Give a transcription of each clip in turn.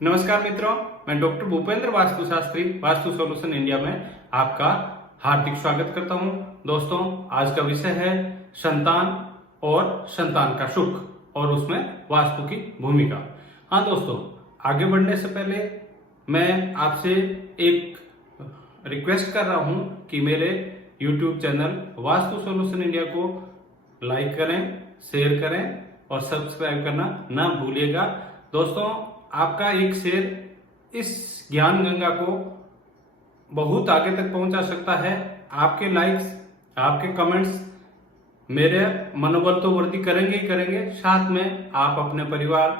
नमस्कार मित्रों, मैं डॉक्टर भूपेंद्र वास्तुशास्त्री वास्तु सॉल्यूशन इंडिया में आपका हार्दिक स्वागत करता हूं। दोस्तों, आज का विषय है संतान और संतान का सुख और उसमें वास्तु की भूमिका। हाँ दोस्तों, आगे बढ़ने से पहले मैं आपसे एक रिक्वेस्ट कर रहा हूं कि मेरे YouTube channel vastu solution India को लाइक करें, शेयर करें और सब्सक्राइब करना ना भूलिएगा। दोस्तों, आपका एक शेयर इस ज्ञान गंगा को बहुत आगे तक पहुंचा सकता है। आपके लाइक्स, आपके कमेंट्स मेरे मनोबल तो वृद्धि करेंगे ही करेंगे, साथ में आप अपने परिवार,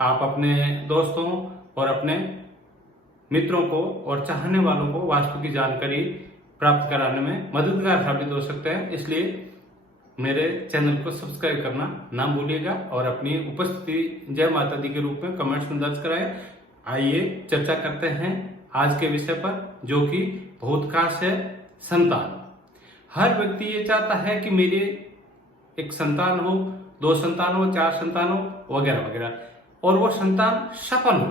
आप अपने दोस्तों और अपने मित्रों को और चाहने वालों को वास्तु की जानकारी प्राप्त कराने में मददगार साबित हो सकते हैं। इसलिए मेरे चैनल को सब्सक्राइब करना ना भूलिएगा और अपनी उपस्थिति जय माता दी के रूप में कमेंट्स में दर्ज कराएं। आइए चर्चा करते हैं आज के विषय पर, जो कि बहुत खास है, संतान। हर व्यक्ति ये चाहता है कि मेरे एक संतान हो, 2 संतान हो, 4 संतान हो, वगैरह वगैरह, और वो संतान सफल हो,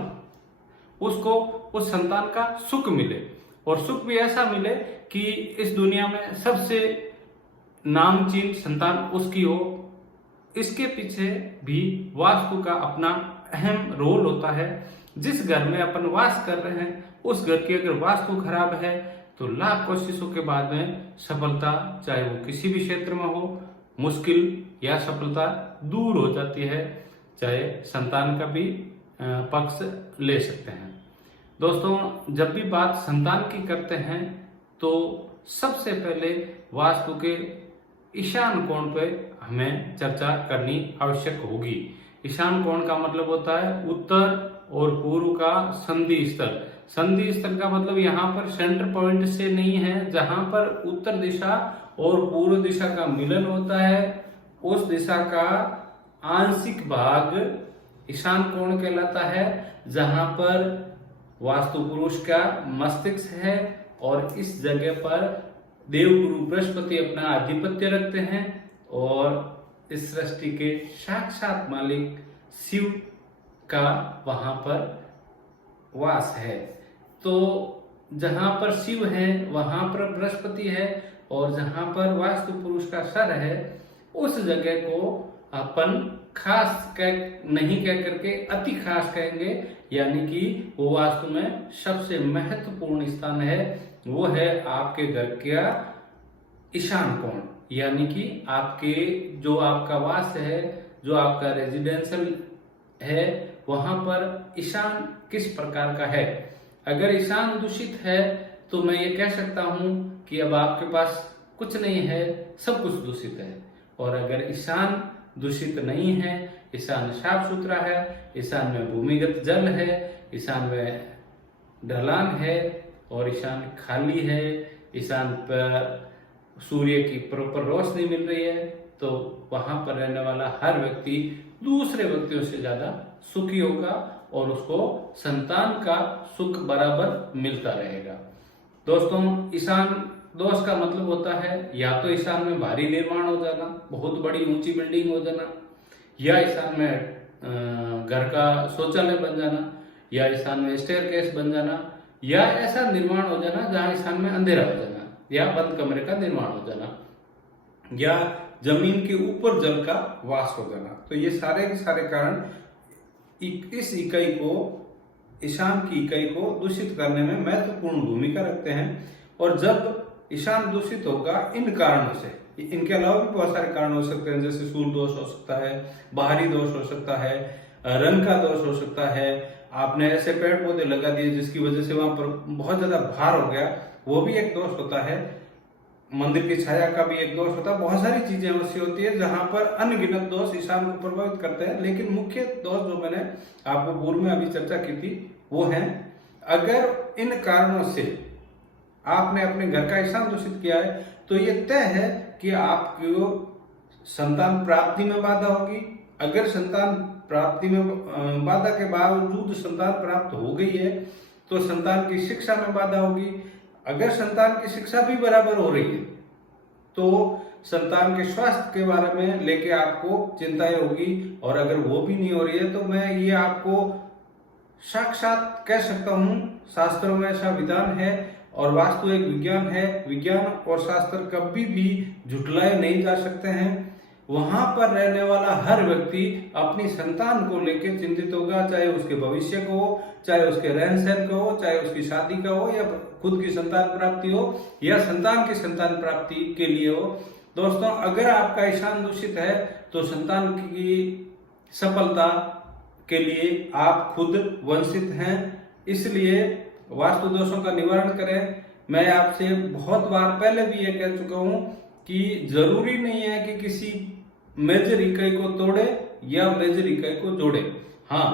उसको उस संतान का सुख मिले और सुख भी ऐसा मिले कि इस दुनिया में सबसे नामचीन संतान उसकी हो। इसके पीछे भी वास्तु का अपना अहम रोल होता है। जिस घर में अपन वास कर रहे हैं उस घर की अगर वास्तु खराब है तो लाख कोशिशों के बाद में सफलता, चाहे वो किसी भी क्षेत्र में हो, मुश्किल या सफलता दूर हो जाती है। चाहे संतान का भी पक्ष ले सकते हैं। दोस्तों, जब भी बात संतान की करते हैं तो सबसे पहले वास्तु के ईशान कोण पे हमें चर्चा करनी आवश्यक होगी। ईशान कोण का मतलब होता है उत्तर और पूर्व का संधि स्थल। संधि स्थल का मतलब यहाँ पर सेंटर पॉइंट से नहीं है, जहां पर उत्तर दिशा और पूर्व दिशा का मिलन होता है, उस दिशा का आंशिक भाग ईशान कोण कहलाता है, जहां पर वास्तु पुरुष का मस्तिष्क है और इस जगह पर देवगुरु बृहस्पति अपना आधिपत्य रखते हैं और इस सृष्टि के साक्षात मालिक शिव का वहां पर वास है। तो जहां पर शिव है वहां पर बृहस्पति है और जहां पर वास्तु पुरुष का सर है, उस जगह को अपन खास नहीं कह करके अति खास कहेंगे, यानी कि वो वास्तु में सबसे महत्वपूर्ण स्थान है। वो है आपके घर का ईशान कोण, यानी कि आपके जो आपका वास है, जो आपका रेजिडेंशियल है, वहां पर ईशान किस प्रकार का है। अगर ईशान दूषित है तो मैं ये कह सकता हूं कि अब आपके पास कुछ नहीं है, सब कुछ दूषित है। और अगर ईशान दूषित नहीं है, ईशान साफ सुथरा है, ईशान में भूमिगत जल है, ईशान में ढलान है और ईशान खाली है, ईशान पर सूर्य की प्रॉपर रोशनी मिल रही है, तो वहां पर रहने वाला हर व्यक्ति दूसरे व्यक्तियों से ज्यादा सुखी होगा और उसको संतान का सुख बराबर मिलता रहेगा। दोस्तों, ईशान दोष का मतलब होता है या तो ईशान में भारी निर्माण हो जाना, बहुत बड़ी ऊंची बिल्डिंग हो जाना, या ईशान में घर का शौचालय बन जाना, या ईशान में स्टेयरकेस बन जाना, या ऐसा निर्माण हो जाना जहां ईशान में अंधेरा हो जाना, या बंद कमरे का निर्माण हो जाना, या जमीन के ऊपर जल का वास हो जाना। तो ये सारे के सारे कारण इस इकाई को, ईशान की इकाई को दूषित करने में महत्वपूर्ण भूमिका रखते हैं। और जब ईशान दूषित होगा इन कारणों से, इनके अलावा भी बहुत सारे कारण हो सकते हैं, जैसे सूर्य दोष हो सकता है, बाहरी दोष हो सकता है, रंग का दोष हो सकता है, आपने ऐसे पेड़ पौधे लगा दिए जिसकी वजह से वहां पर बहुत ज्यादा भार हो गया, वो भी एक दोष होता है, मंदिर की छाया का भी एक दोष होता है। बहुत सारी चीजें ऐसी होती है जहां पर अनगिनत दोष ईशान को प्रभावित करते हैं। लेकिन मुख्य दोष जो मैंने आपको पूर्व में अभी चर्चा की थी वो है, अगर इन कारणों से आपने अपने घर का ईशान दूषित किया है तो ये तय है कि आपको संतान प्राप्ति में बाधा होगी। अगर संतान प्राप्ति में बाधा के बावजूद संतान प्राप्त हो गई है तो संतान की शिक्षा में बाधा होगी। अगर संतान की शिक्षा भी बराबर हो रही है तो संतान के स्वास्थ्य के बारे में लेके आपको चिंताएं होगी, और अगर वो भी नहीं हो रही है तो मैं ये आपको साक्षात कह सकता हूँ, शास्त्रों में ऐसा विधान है और वास्तु एक विज्ञान है। विज्ञान और शास्त्र कभी भी झुटलाए नहीं जा सकते हैं। वहां पर रहने वाला हर व्यक्ति अपनी संतान को लेकर चिंतित होगा, चाहे उसके भविष्य को हो, चाहे उसके रहन सहन को हो, चाहे उसकी शादी का हो, या खुद की संतान प्राप्ति हो, या संतान की संतान प्राप्ति के लिए हो। दोस्तों, अगर आपका ईशान दूषित है तो संतान की सफलता के लिए आप खुद वंचित हैं। इसलिए वास्तु दोषों का निवारण करें। मैं आपसे बहुत बार पहले भी ये कह चुका हूं कि जरूरी नहीं है कि किसी मेजर इकाई को तोड़े या मेजर इकाई को जोड़े। हाँ,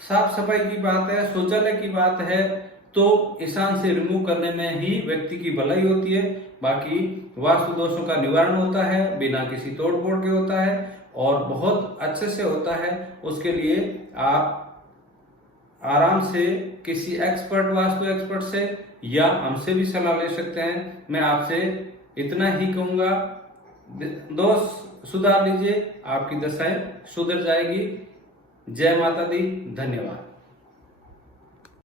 साफ सफाई की बात है, शौचालय की बात है, तो ईशान से रिमूव करने में ही व्यक्ति की भलाई होती है। बाकी वास्तु दोषों का निवारण होता है, बिना किसी तोड़ फोड़ के होता है और बहुत अच्छे से होता है। उसके लिए आप आराम से किसी एक्सपर्ट, वास्तु एक्सपर्ट से या हमसे भी सलाह ले सकते हैं। मैं आपसे इतना ही कहूंगा, दोस्त सुधार लीजिए, आपकी दशाएं सुधर जाएगी। जय माता दी, धन्यवाद।